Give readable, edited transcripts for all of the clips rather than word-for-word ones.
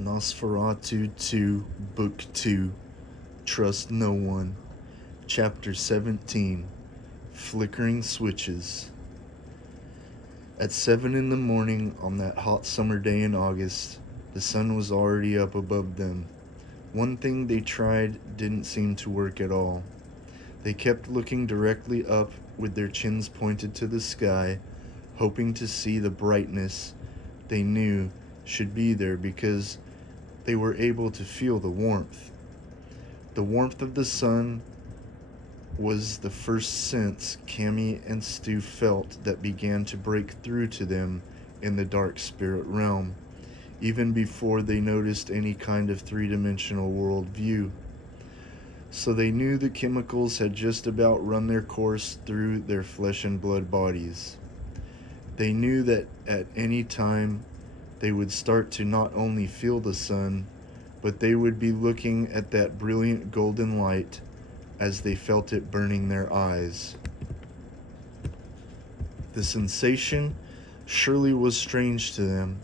NOS4A22, Book 2, Trust No One, Chapter 17, Flickering Switches. At 7 in the morning on that hot summer day in August, the sun was already up above them. One thing they tried didn't seem to work at all. They kept looking directly up with their chins pointed to the sky, hoping to see the brightness they knew should be there because they were able to feel the warmth. The warmth of the sun was the first sense Cammy and Stu felt that began to break through to them in the dark spirit realm, even before they noticed any kind of three-dimensional world view. So they knew the chemicals had just about run their course through their flesh and blood bodies. They knew that at any time they would start to not only feel the sun, but they would be looking at that brilliant golden light as they felt it burning their eyes. The sensation surely was strange to them,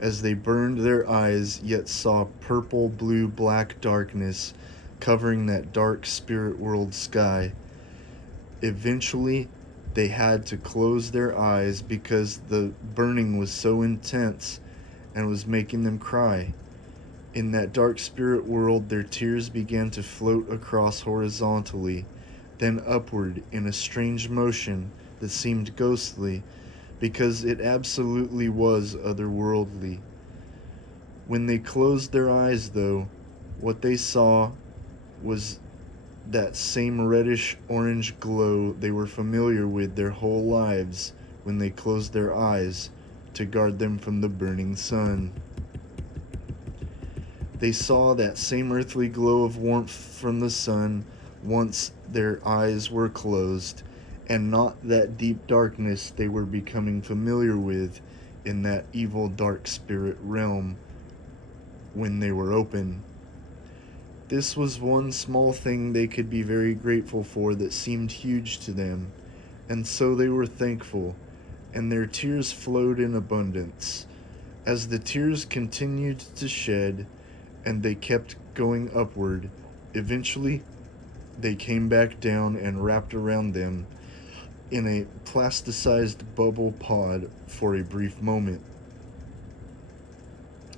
as they burned their eyes yet saw purple, blue, black darkness covering that dark spirit world sky. Eventually, they had to close their eyes because the burning was so intense and was making them cry. In that dark spirit world, their tears began to float across horizontally, then upward in a strange motion that seemed ghostly, because it absolutely was otherworldly. When they closed their eyes, though, what they saw was that same reddish-orange glow they were familiar with their whole lives when they closed their eyes to guard them from the burning sun. They saw that same earthly glow of warmth from the sun once their eyes were closed, and not that deep darkness they were becoming familiar with in that evil dark spirit realm when they were open. This was one small thing they could be very grateful for that seemed huge to them, and so they were thankful, and their tears flowed in abundance. As the tears continued to shed, and they kept going upward, eventually they came back down and wrapped around them in a plasticized bubble pod for a brief moment.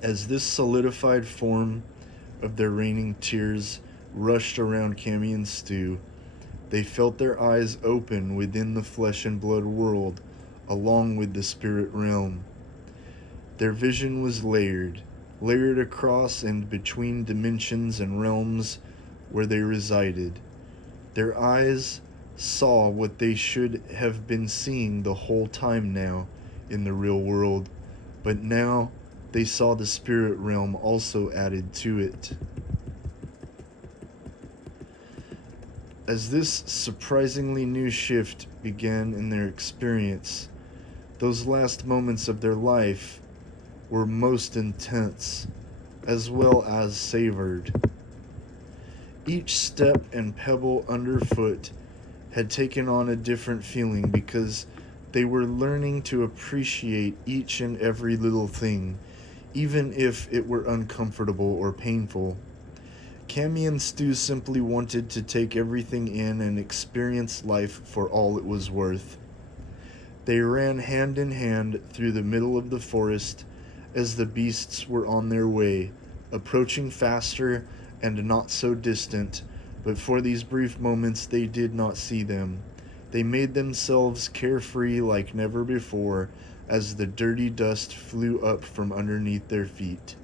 As this solidified form of their raining tears rushed around Cammy and Stu, they felt their eyes open within the flesh and blood world along with the spirit realm. Their vision was layered across and between dimensions and realms where they resided. Their eyes saw what they should have been seeing the whole time now in the real world, but now they saw the spirit realm also added to it. As this surprisingly new shift began in their experience, those last moments of their life were most intense, as well as savored. Each step and pebble underfoot had taken on a different feeling because they were learning to appreciate each and every little thing, even if it were uncomfortable or painful. Cammy and Stu simply wanted to take everything in and experience life for all it was worth. They ran hand in hand through the middle of the forest as the beasts were on their way, approaching faster and not so distant, but for these brief moments they did not see them. They made themselves carefree like never before as the dirty dust flew up from underneath their feet.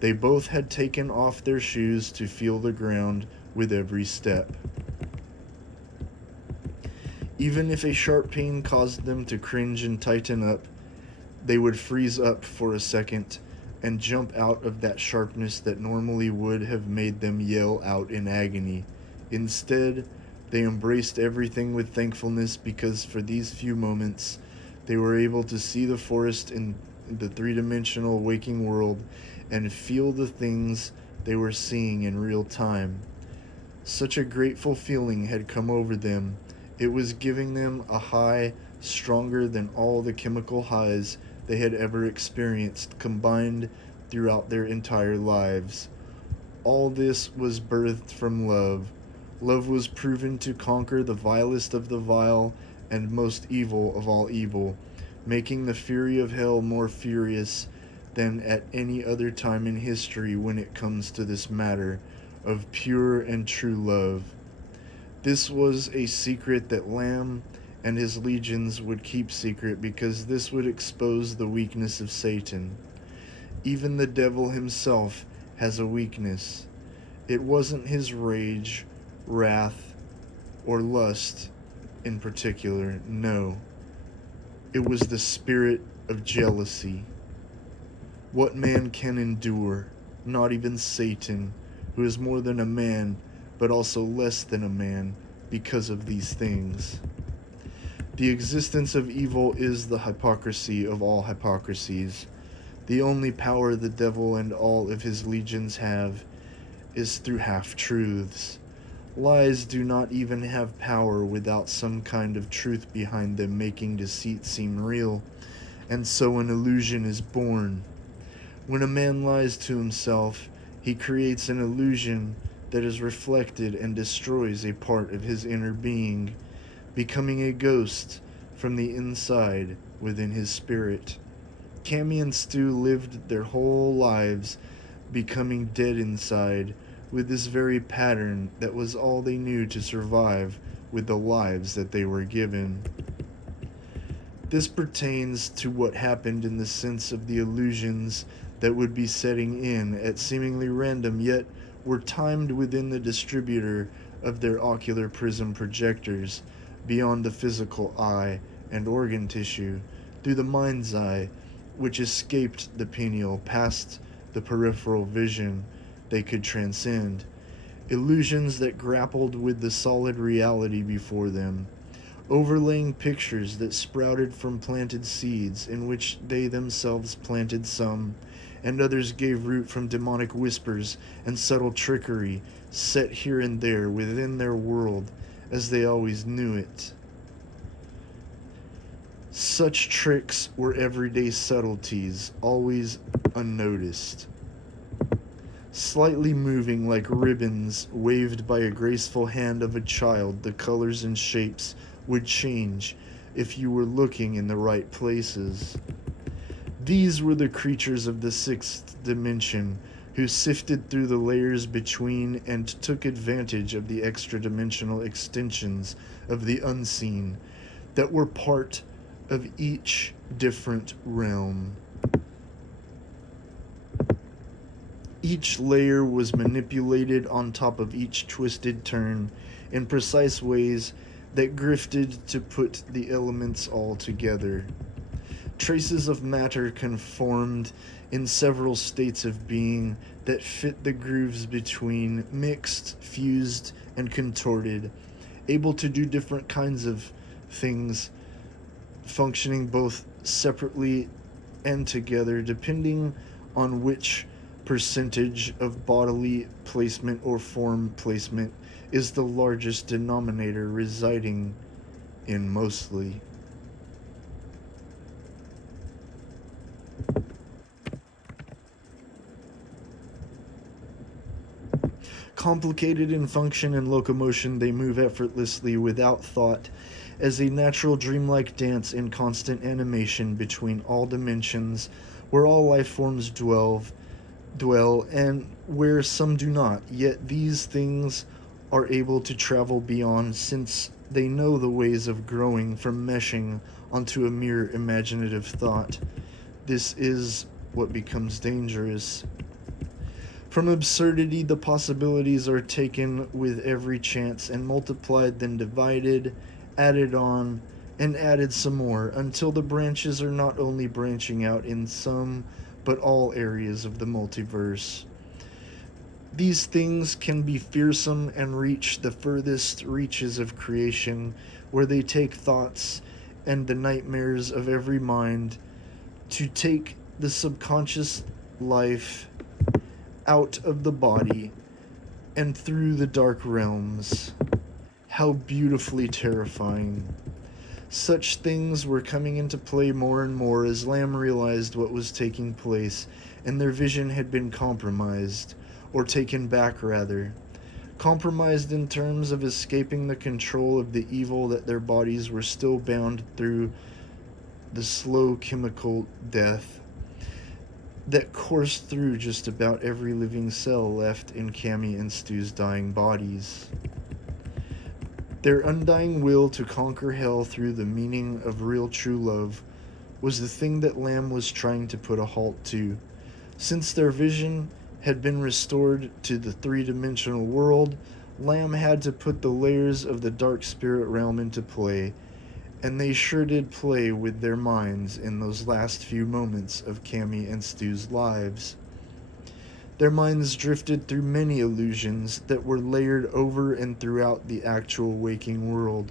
They both had taken off their shoes to feel the ground with every step. Even if a sharp pain caused them to cringe and tighten up, they would freeze up for a second and jump out of that sharpness that normally would have made them yell out in agony. Instead, they embraced everything with thankfulness because for these few moments, they were able to see the forest in the three-dimensional waking world and feel the things they were seeing in real time. Such a grateful feeling had come over them. It was giving them a high stronger than all the chemical highs they had ever experienced combined throughout their entire lives. All this was birthed from love. Love was proven to conquer the vilest of the vile and most evil of all evil, making the fury of hell more furious than at any other time in history when it comes to this matter of pure and true love. This was a secret that Lamb and his legions would keep secret because this would expose the weakness of Satan. Even the devil himself has a weakness. It wasn't his rage, wrath, or lust in particular, no. It was the spirit of jealousy. What man can endure? Not even Satan, who is more than a man, but also less than a man, because of these things. The existence of evil is the hypocrisy of all hypocrisies. The only power the devil and all of his legions have is through half-truths. Lies do not even have power without some kind of truth behind them making deceit seem real, and so an illusion is born. When a man lies to himself, he creates an illusion that is reflected and destroys a part of his inner being, becoming a ghost from the inside within his spirit. Cammy and Stu lived their whole lives becoming dead inside with this very pattern that was all they knew to survive with the lives that they were given. This pertains to what happened in the sense of the illusions that would be setting in at seemingly random yet were timed within the distributor of their ocular prism projectors beyond the physical eye and organ tissue through the mind's eye, which escaped the pineal past the peripheral vision they could transcend. Illusions that grappled with the solid reality before them, overlaying pictures that sprouted from planted seeds in which they themselves planted some, and others gave root from demonic whispers and subtle trickery set here and there within their world as they always knew it. Such tricks were everyday subtleties, always unnoticed. Slightly moving like ribbons waved by a graceful hand of a child, the colors and shapes would change if you were looking in the right places. These were the creatures of the sixth dimension who sifted through the layers between and took advantage of the extra-dimensional extensions of the unseen that were part of each different realm. Each layer was manipulated on top of each twisted turn in precise ways that grifted to put the elements all together. Traces of matter conformed in several states of being that fit the grooves between, mixed, fused, and contorted, able to do different kinds of things, functioning both separately and together, depending on which percentage of bodily placement or form placement is the largest denominator residing in mostly. Complicated in function and locomotion, they move effortlessly without thought, as a natural dreamlike dance in constant animation between all dimensions, where all life forms dwell, and where some do not. Yet these things are able to travel beyond, since they know the ways of growing from meshing onto a mere imaginative thought. This is what becomes dangerous. From absurdity, the possibilities are taken with every chance and multiplied, then divided, added on, and added some more, until the branches are not only branching out in some, but all areas of the multiverse. These things can be fearsome and reach the furthest reaches of creation, where they take thoughts and the nightmares of every mind to take the subconscious life out of the body and through the dark realms. How beautifully terrifying. Such things were coming into play more and more as Lamb realized what was taking place and their vision had been compromised, or taken back rather. Compromised in terms of escaping the control of the evil that their bodies were still bound through the slow chemical death that coursed through just about every living cell left in Cammy and Stu's dying bodies. Their undying will to conquer hell through the meaning of real true love was the thing that Lamb was trying to put a halt to. Since their vision had been restored to the three-dimensional world, Lamb had to put the layers of the dark spirit realm into play, and they sure did play with their minds in those last few moments of Cammy and Stu's lives. Their minds drifted through many illusions that were layered over and throughout the actual waking world.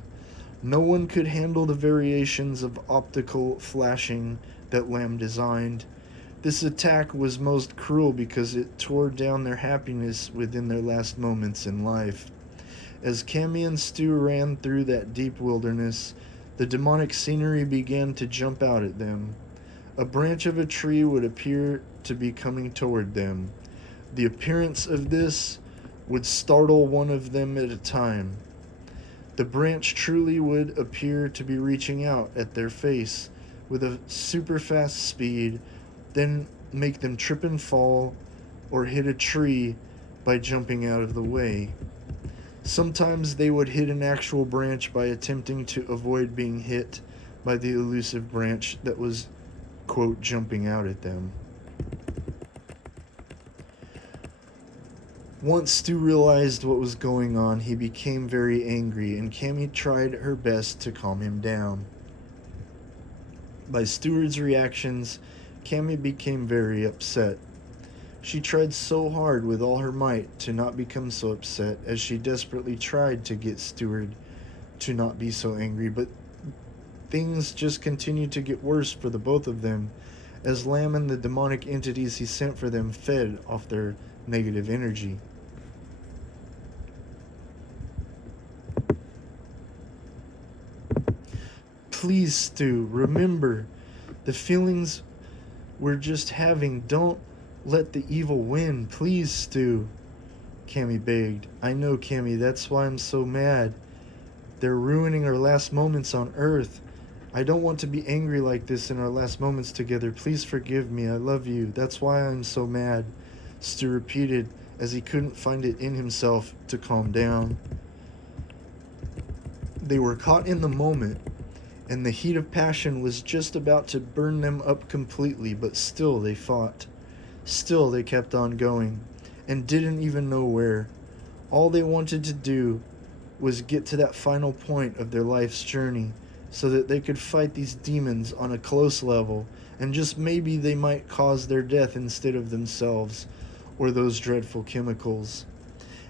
No one could handle the variations of optical flashing that Lamb designed. This attack was most cruel because it tore down their happiness within their last moments in life. As Cammy and Stu ran through that deep wilderness, the demonic scenery began to jump out at them. A branch of a tree would appear to be coming toward them. The appearance of this would startle one of them at a time. The branch truly would appear to be reaching out at their face with a super fast speed, then make them trip and fall or hit a tree by jumping out of the way. Sometimes they would hit an actual branch by attempting to avoid being hit by the elusive branch that was, quote, jumping out at them. Once Stu realized what was going on, he became very angry, and Cammy tried her best to calm him down. By Stuart's reactions, Cammy became very upset. She tried so hard with all her might to not become so upset, as she desperately tried to get Stuart to not be so angry, but things just continued to get worse for the both of them, as Lamb and the demonic entities he sent for them fed off their negative energy. Please, Stu, remember, the feelings we're just having, don't let the evil win. Please, Stu, Cammy begged. I know, Cammy, that's why I'm so mad. They're ruining our last moments on Earth. I don't want to be angry like this in our last moments together. Please forgive me. I love you. That's why I'm so mad, Stu repeated as he couldn't find it in himself to calm down. They were caught in the moment, and the heat of passion was just about to burn them up completely, but still they fought. Still they kept on going, and didn't even know where. All they wanted to do was get to that final point of their life's journey, so that they could fight these demons on a close level, and just maybe they might cause their death instead of themselves, or those dreadful chemicals.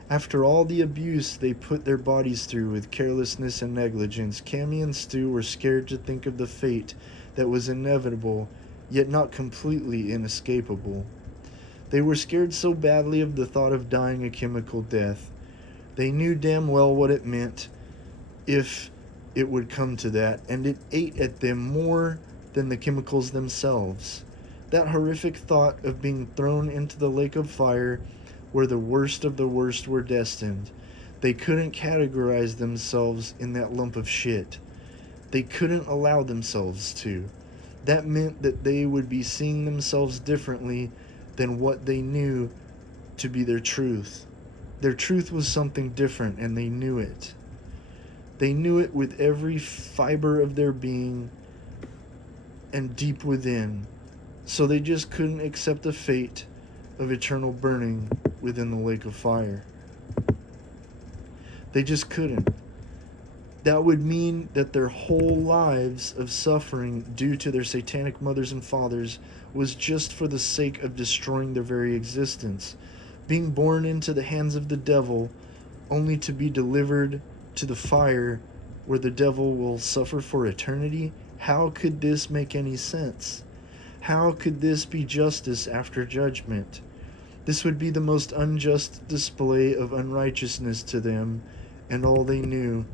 After all the abuse they put their bodies through with carelessness and negligence, Cammy and Stu were scared to think of the fate that was inevitable, yet not completely inescapable. They were scared so badly of the thought of dying a chemical death. They knew damn well what it meant if it would come to that, and it ate at them more than the chemicals themselves. That horrific thought of being thrown into the lake of fire where the worst of the worst were destined. They couldn't categorize themselves in that lump of shit. They couldn't allow themselves to. That meant that they would be seeing themselves differently than what they knew to be their truth. Their truth was something different, and they knew it. They knew it with every fiber of their being and deep within. So they just couldn't accept the fate of eternal burning within the lake of fire. They just couldn't. That would mean that their whole lives of suffering due to their satanic mothers and fathers was just for the sake of destroying their very existence, being born into the hands of the devil only to be delivered to the fire where the devil will suffer for eternity. How could this make any sense? How could this be justice after judgment? This would be the most unjust display of unrighteousness to them and all they knew,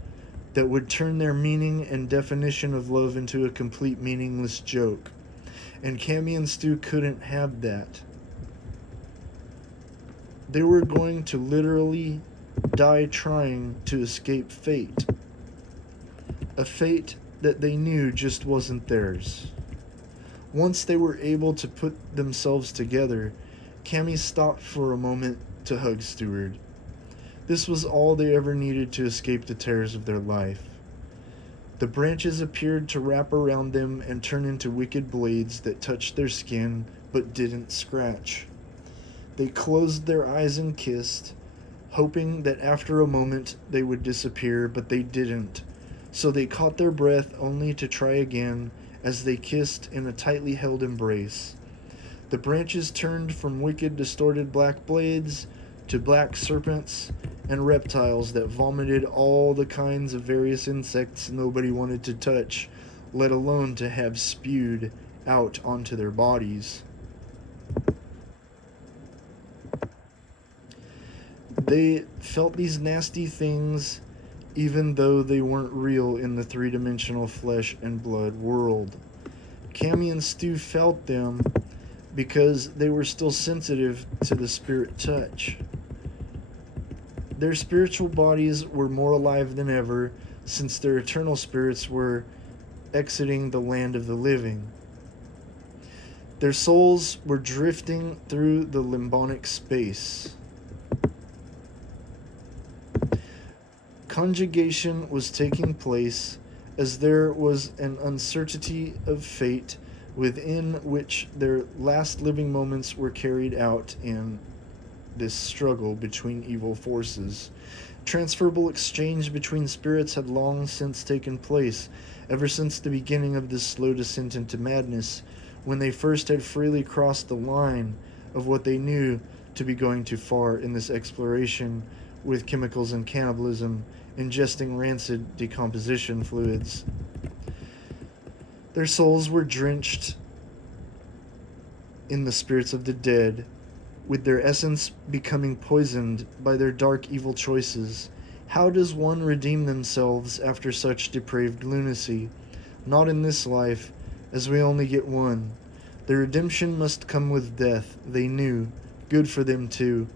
that would turn their meaning and definition of love into a complete meaningless joke. And Cammy and Stu couldn't have that. They were going to literally die trying to escape fate. A fate that they knew just wasn't theirs. Once they were able to put themselves together, Cammy stopped for a moment to hug Stewart. This was all they ever needed to escape the terrors of their life. The branches appeared to wrap around them and turn into wicked blades that touched their skin but didn't scratch. They closed their eyes and kissed, hoping that after a moment they would disappear, but they didn't. So they caught their breath only to try again as they kissed in a tightly held embrace. The branches turned from wicked, distorted black blades to black serpents and reptiles that vomited all the kinds of various insects nobody wanted to touch, let alone to have spewed out onto their bodies. They felt these nasty things even though they weren't real in the three-dimensional flesh and blood world. Cammy and Stu felt them because they were still sensitive to the spirit touch. Their spiritual bodies were more alive than ever since their eternal spirits were exiting the land of the living. Their souls were drifting through the limbonic space. Conjugation was taking place as there was an uncertainty of fate within which their last living moments were carried out in this struggle between evil forces. Transferable exchange between spirits had long since taken place, ever since the beginning of this slow descent into madness, when they first had freely crossed the line of what they knew to be going too far in this exploration with chemicals and cannibalism, ingesting rancid decomposition fluids. Their souls were drenched in the spirits of the dead, with their essence becoming poisoned by their dark evil choices. How does one redeem themselves after such depraved lunacy? Not in this life, as we only get one. The redemption must come with death, they knew. Good for them, too.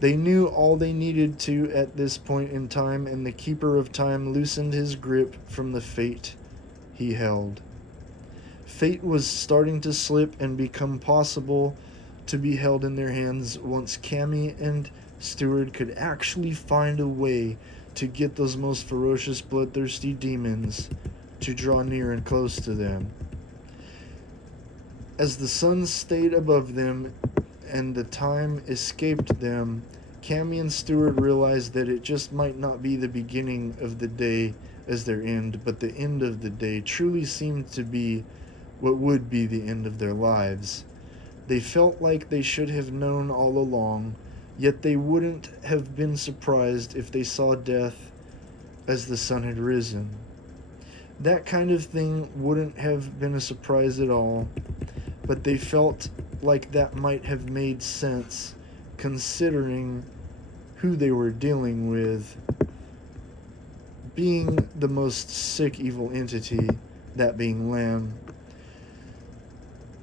They knew all they needed to at this point in time, and the Keeper of Time loosened his grip from the fate he held. Fate was starting to slip and become possible to be held in their hands once Cammy and Stewart could actually find a way to get those most ferocious, bloodthirsty demons to draw near and close to them. As the sun stayed above them and the time escaped them, Cammy and Stewart realized that it just might not be the beginning of the day as their end, but the end of the day truly seemed to be what would be the end of their lives. They felt like they should have known all along, yet they wouldn't have been surprised if they saw death as the sun had risen. That kind of thing wouldn't have been a surprise at all, but they felt like that might have made sense considering who they were dealing with, being the most sick evil entity, that being Lamb.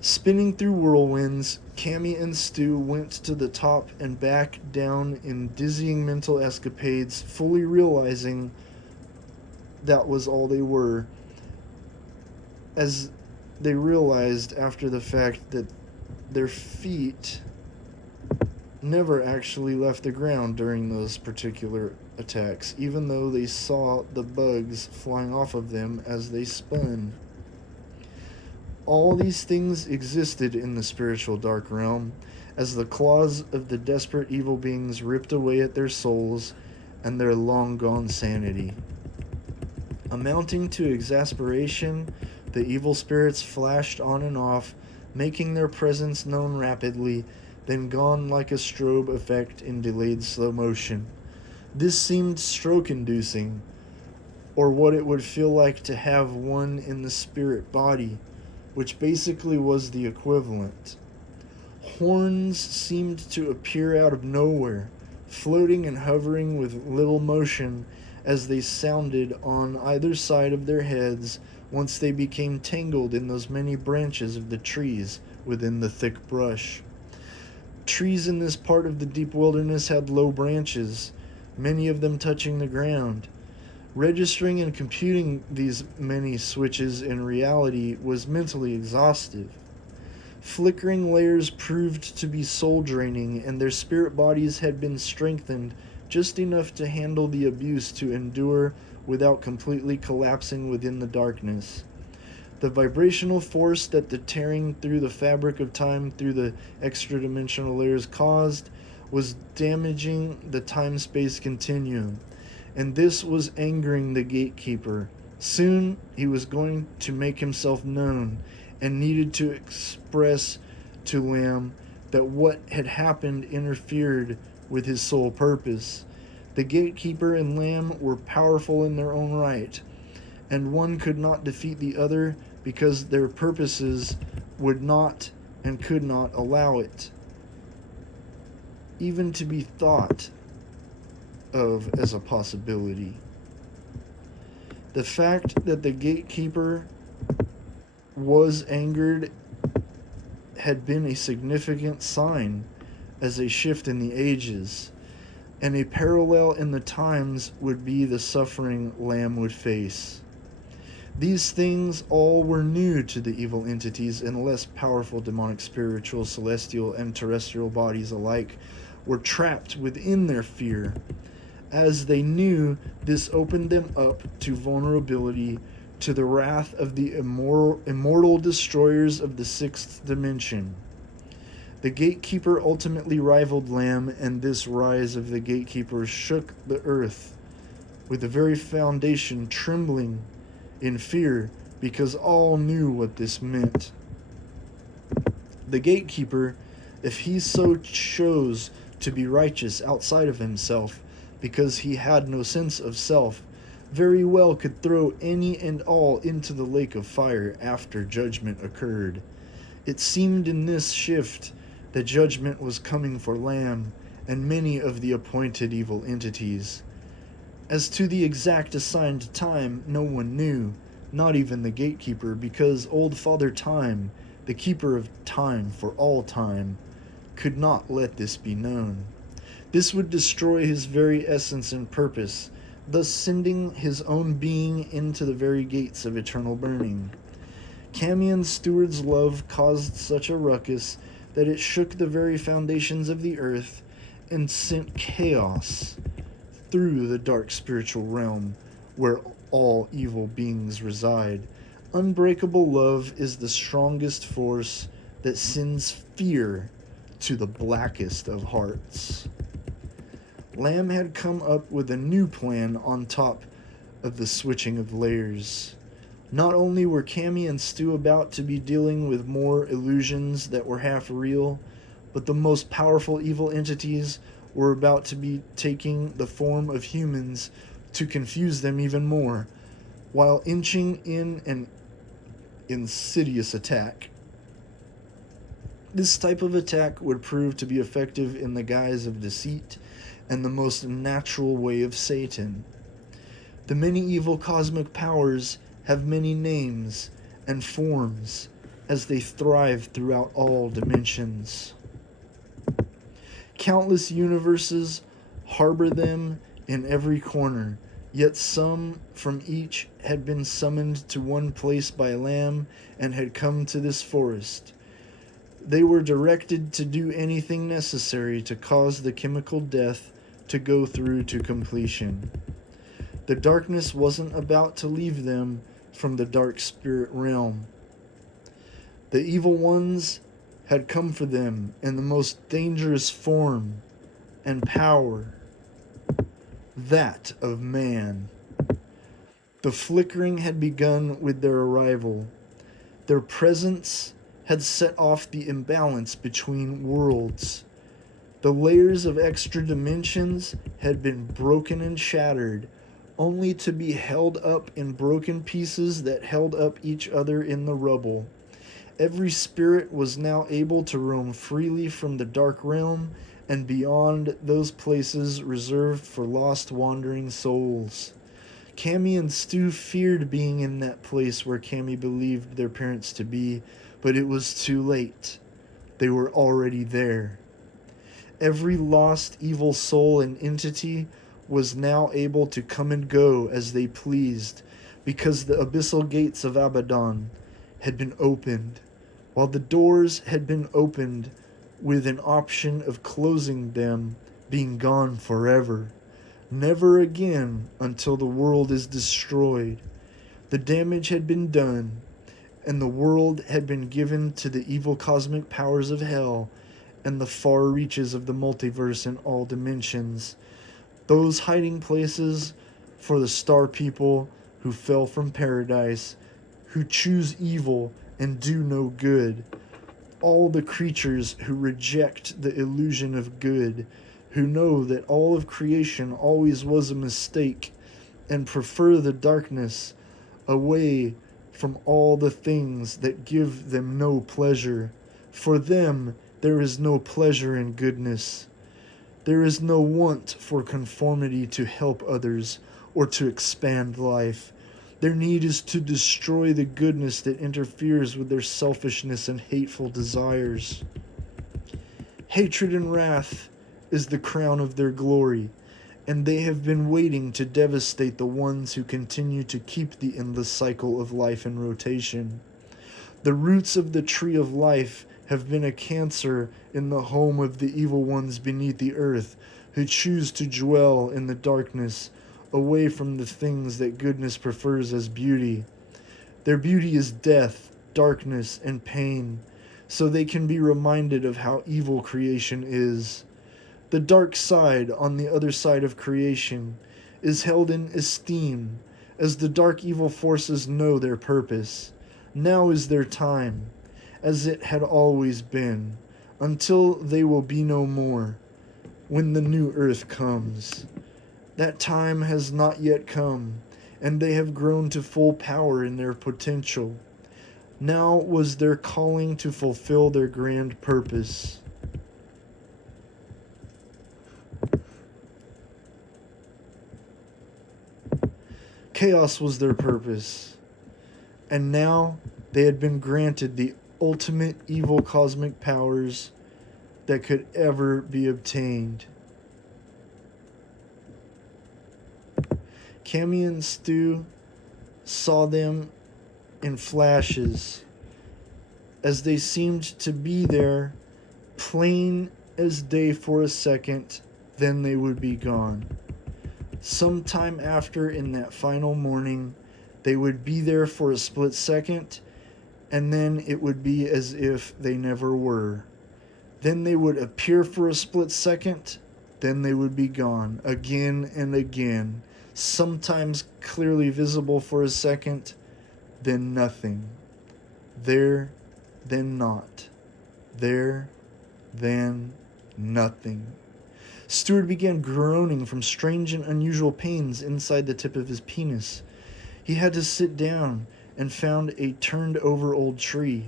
Spinning through whirlwinds, Cammy and Stu went to the top and back down in dizzying mental escapades, fully realizing that was all they were, as they realized after the fact that their feet never actually left the ground during those particular attacks, even though they saw the bugs flying off of them as they spun. All these things existed in the spiritual dark realm, as the claws of the desperate evil beings ripped away at their souls and their long-gone sanity. Amounting to exasperation, the evil spirits flashed on and off, making their presence known rapidly, then gone like a strobe effect in delayed slow motion. This seemed stroke-inducing, or what it would feel like to have one in the spirit body, which basically was the equivalent. Horns seemed to appear out of nowhere, floating and hovering with little motion as they sounded on either side of their heads once they became tangled in those many branches of the trees within the thick brush. trees in this part of the deep wilderness had low branches, many of them touching the ground. Registering and computing these many switches in reality was mentally exhaustive. Flickering layers proved to be soul draining, and their spirit bodies had been strengthened just enough to handle the abuse to endure without completely collapsing within the darkness. The vibrational force that the tearing through the fabric of time through the extra-dimensional layers caused was damaging the time-space continuum, and this was angering the gatekeeper. Soon he was going to make himself known and needed to express to Lamb that what had happened interfered with his sole purpose. The gatekeeper and Lamb were powerful in their own right, and one could not defeat the other because their purposes would not and could not allow it even to be thought of as a possibility. The fact that the gatekeeper was angered had been a significant sign as a shift in the ages, and a parallel in the times would be the suffering Lamb would face. These things all were new to the evil entities, and less powerful demonic, spiritual, celestial, and terrestrial bodies alike were trapped within their fear. As they knew, this opened them up to vulnerability to the wrath of the immortal destroyers of the sixth dimension. The gatekeeper ultimately rivaled Lamb, and this rise of the gatekeeper shook the earth, with the very foundation trembling in fear, because all knew what this meant. The gatekeeper, if he so chose to be righteous outside of himself, because he had no sense of self, very well could throw any and all into the lake of fire after judgment occurred. It seemed in this shift that judgment was coming for Lamb and many of the appointed evil entities. As to the exact assigned time, no one knew, not even the gatekeeper, because old Father Time, the keeper of time for all time, could not let this be known. This would destroy his very essence and purpose, thus sending his own being into the very gates of eternal burning. Camion Steward's love caused such a ruckus that it shook the very foundations of the earth and sent chaos through the dark spiritual realm where all evil beings reside. Unbreakable love is the strongest force that sends fear to the blackest of hearts. Lamb had come up with a new plan on top of the switching of layers. Not only were Cammy and Stu about to be dealing with more illusions that were half real, but the most powerful evil entities were about to be taking the form of humans to confuse them even more, while inching in an insidious attack. This type of attack would prove to be effective in the guise of deceit and the most natural way of Satan. The many evil cosmic powers have many names and forms as they thrive throughout all dimensions. Countless universes harbor them in every corner, yet some from each had been summoned to one place by Lamb and had come to this forest. They were directed to do anything necessary to cause the chemical death to go through to completion. The darkness wasn't about to leave them from the dark spirit realm. The evil ones had come for them in the most dangerous form and power, that of man. The flickering had begun with their arrival. Their presence had set off the imbalance between worlds. The layers of extra dimensions had been broken and shattered, only to be held up in broken pieces that held up each other in the rubble. Every spirit was now able to roam freely from the dark realm and beyond those places reserved for lost wandering souls. Cammy and Stu feared being in that place where Cammy believed their parents to be, but it was too late. They were already there. Every lost evil soul and entity was now able to come and go as they pleased, because the abyssal gates of Abaddon had been opened, while the doors had been opened with an option of closing them, being gone forever. Never again until the world is destroyed. The damage had been done, and the world had been given to the evil cosmic powers of hell and the far reaches of the multiverse in all dimensions. Those hiding places for the star people who fell from paradise, who choose evil and do no good. All the creatures who reject the illusion of good, who know that all of creation always was a mistake, and prefer the darkness away from all the things that give them no pleasure. For them, there is no pleasure in goodness. There is no want for conformity to help others or to expand life. Their need is to destroy the goodness that interferes with their selfishness and hateful desires. Hatred and wrath is the crown of their glory, and they have been waiting to devastate the ones who continue to keep the endless cycle of life in rotation. The roots of the tree of life have been a cancer in the home of the evil ones beneath the earth, who choose to dwell in the darkness, away from the things that goodness prefers as beauty. Their beauty is death, darkness, and pain, so they can be reminded of how evil creation is. The dark side on the other side of creation is held in esteem, as the dark evil forces know their purpose. Now is their time, as it had always been, until they will be no more, when the new earth comes. That time has not yet come, and they have grown to full power in their potential. Now was their calling to fulfill their grand purpose. Chaos was their purpose, and now they had been granted the ultimate evil cosmic powers that could ever be obtained. Cammy and Stu saw them in flashes, as they seemed to be there, plain as day for a second, then they would be gone. Sometime after, in that final morning, they would be there for a split second, and then it would be as if they never were. Then they would appear for a split second, then they would be gone, again and again, sometimes clearly visible for a second, then nothing. There, then not. There, then nothing. Stuart began groaning from strange and unusual pains inside the tip of his penis. He had to sit down and found a turned-over old tree.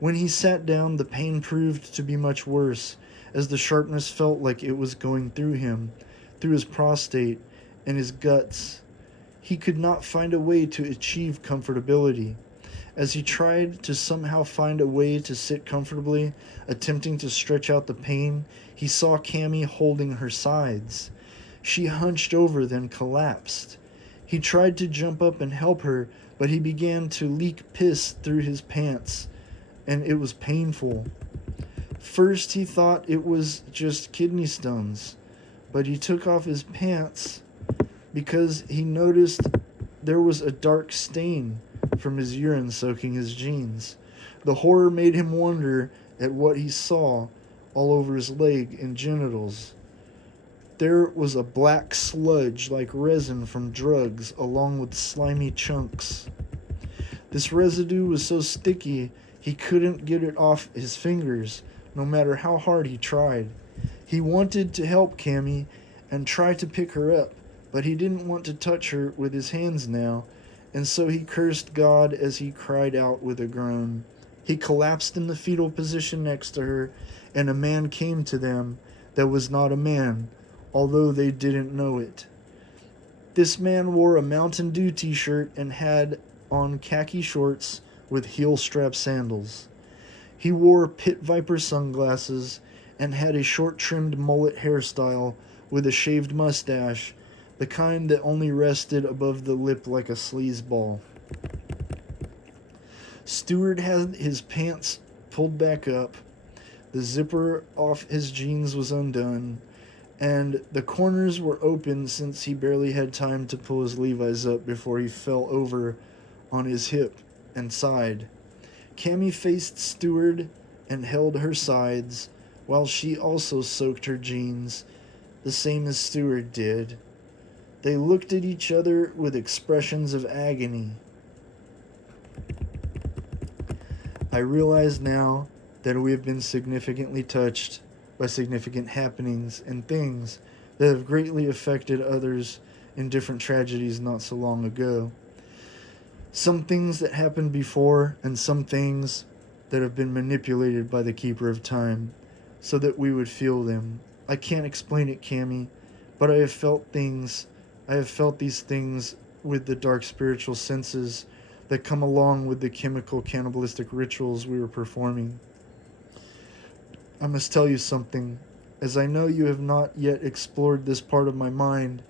When he sat down, the pain proved to be much worse, as the sharpness felt like it was going through him, through his prostate and his guts. He could not find a way to achieve comfortability. As he tried to somehow find a way to sit comfortably, attempting to stretch out the pain, he saw Cammy holding her sides. She hunched over, then collapsed. He tried to jump up and help her, but he began to leak piss through his pants, and it was painful. First he thought it was just kidney stones, but he took off his pants because he noticed there was a dark stain from his urine soaking his jeans. The horror made him wonder at what he saw all over his leg and genitals. There was a black sludge like resin from drugs, along with slimy chunks. This residue was so sticky he couldn't get it off his fingers, no matter how hard he tried. He wanted to help Cammy and try to pick her up, but he didn't want to touch her with his hands now, and so he cursed God as he cried out with a groan. He collapsed in the fetal position next to her, and a man came to them that was not a man, although they didn't know it. This man wore a Mountain Dew t-shirt and had on khaki shorts with heel-strap sandals. He wore pit viper sunglasses and had a short-trimmed mullet hairstyle with a shaved mustache, the kind that only rested above the lip like a sleazeball. Stewart had his pants pulled back up, the zipper off his jeans was undone, and the corners were open since he barely had time to pull his Levi's up before he fell over on his hip and side. Cammy faced Stewart and held her sides, while she also soaked her jeans, the same as Stewart did. They looked at each other with expressions of agony. I realize now that we have been significantly touched by significant happenings and things that have greatly affected others in different tragedies not so long ago. Some things that happened before, and some things that have been manipulated by the Keeper of Time so that we would feel them. I can't explain it, Cammy, but I have felt things. I have felt these things with the dark spiritual senses that come along with the chemical cannibalistic rituals we were performing. I must tell you something, as I know you have not yet explored this part of my mind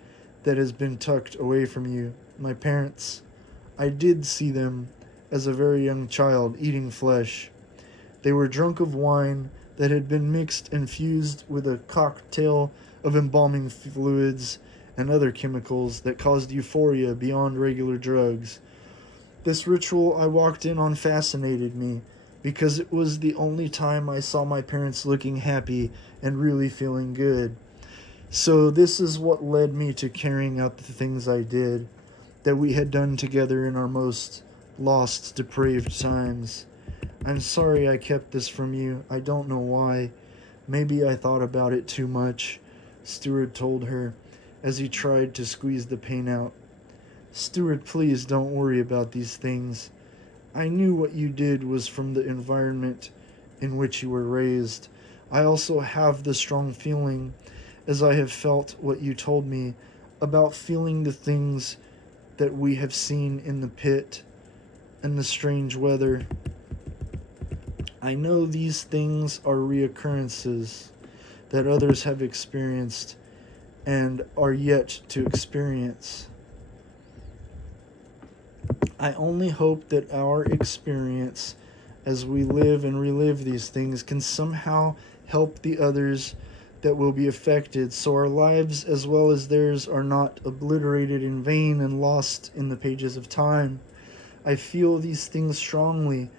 that has been tucked away from you. My parents, I did see them as a very young child eating flesh. They were drunk of wine that had been mixed and fused with a cocktail of embalming fluids and other chemicals that caused euphoria beyond regular drugs. This ritual I walked in on fascinated me, because it was the only time I saw my parents looking happy and really feeling good. So this is what led me to carrying out the things I did, that we had done together in our most lost, depraved times. I'm sorry I kept this from you. I don't know why. Maybe I thought about it too much, Stewart told her, as he tried to squeeze the pain out. Stewart, please don't worry about these things. I knew what you did was from the environment in which you were raised. I also have the strong feeling, as I have felt what you told me, about feeling the things that we have seen in the pit and the strange weather. I know these things are reoccurrences that others have experienced and are yet to experience. I only hope that our experience as we live and relive these things can somehow help the others that will be affected, so our lives as well as theirs are not obliterated in vain and lost in the pages of time. I feel these things strongly,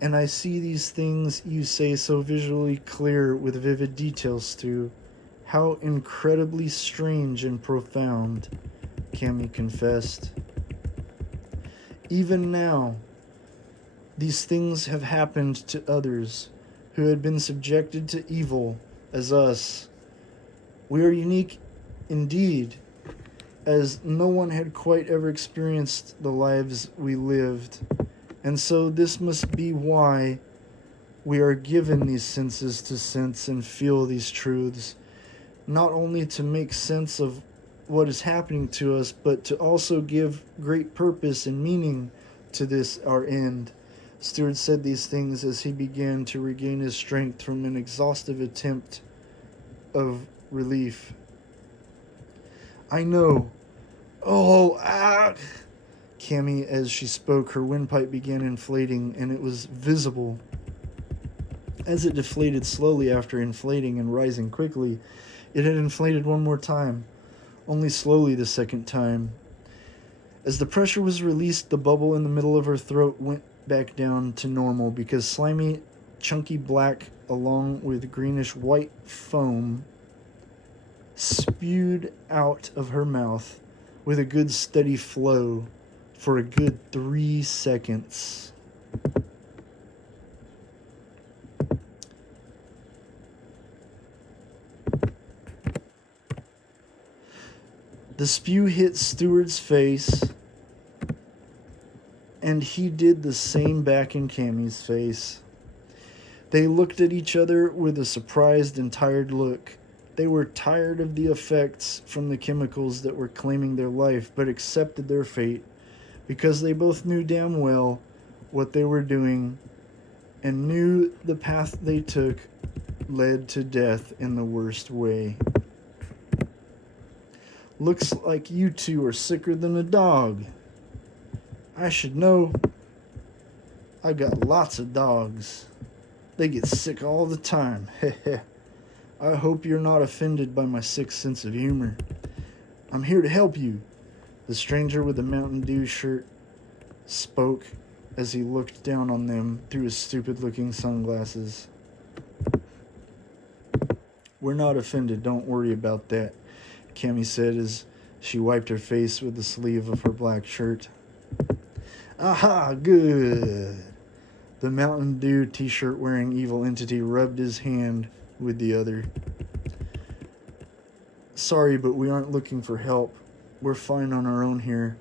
and I see these things you say so visually clear with vivid details too. How incredibly strange and profound, Cammy confessed. Even now, these things have happened to others who had been subjected to evil as us. We are unique indeed, as no one had quite ever experienced the lives we lived. And so this must be why we are given these senses to sense and feel these truths, not only to make sense of what is happening to us, but to also give great purpose and meaning to this, our end. Stewart said these things as he began to regain his strength from an exhaustive attempt of relief. I know. Cammy, as she spoke, her windpipe began inflating, and it was visible. As it deflated slowly after inflating and rising quickly, it had inflated one more time, only slowly the second time. As the pressure was released, the bubble in the middle of her throat went back down to normal, because slimy, chunky black, along with greenish-white foam, spewed out of her mouth with a good steady flow for a good 3 seconds. The spew hit Stewart's face, and he did the same back in Cammy's face. They looked at each other with a surprised and tired look. They were tired of the effects from the chemicals that were claiming their life, but accepted their fate, because they both knew damn well what they were doing and knew the path they took led to death in the worst way. Looks like you two are sicker than a dog. I should know. I got lots of dogs. They get sick all the time. Heh. I hope you're not offended by my sick sense of humor. I'm here to help you. The stranger with the Mountain Dew shirt spoke as he looked down on them through his stupid-looking sunglasses. We're not offended, don't worry about that, Cammy said as she wiped her face with the sleeve of her black shirt. Aha, good. The Mountain Dew t-shirt wearing evil entity rubbed his hand with the other. Sorry, but we aren't looking for help. We're fine on our own here.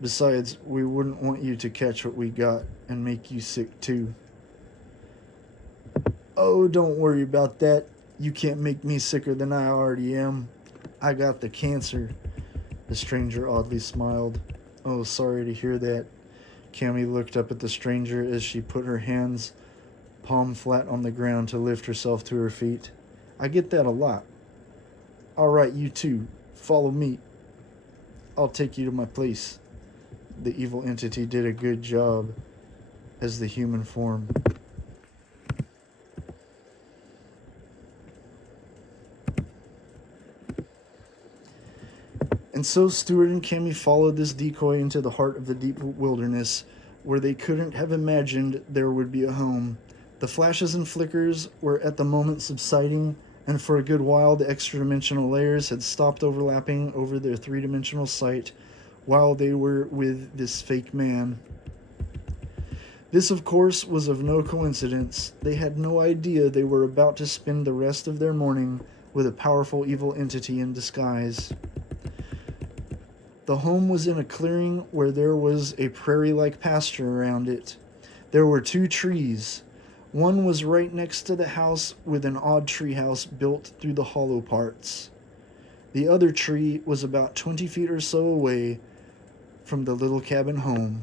Besides, we wouldn't want you to catch what we got and make you sick too. Oh, don't worry about that. You can't make me sicker than I already am. I got the cancer. The stranger oddly smiled. Oh, sorry to hear that. Cammy looked up at the stranger as she put her hands palm flat on the ground to lift herself to her feet. I get that a lot. All right, you two, follow me. I'll take you to my place. The evil entity did a good job as the human form. And so Stuart and Cammy followed this decoy into the heart of the deep wilderness, where they couldn't have imagined there would be a home. The flashes and flickers were at the moment subsiding, and for a good while the extra-dimensional layers had stopped overlapping over their three-dimensional sight while they were with this fake man. This, of course, was of no coincidence. They had no idea they were about to spend the rest of their morning with a powerful evil entity in disguise. The home was in a clearing where there was a prairie-like pasture around it. There were 2 trees. One was right next to the house with an odd treehouse built through the hollow parts. The other tree was about 20 feet or so away from the little cabin home.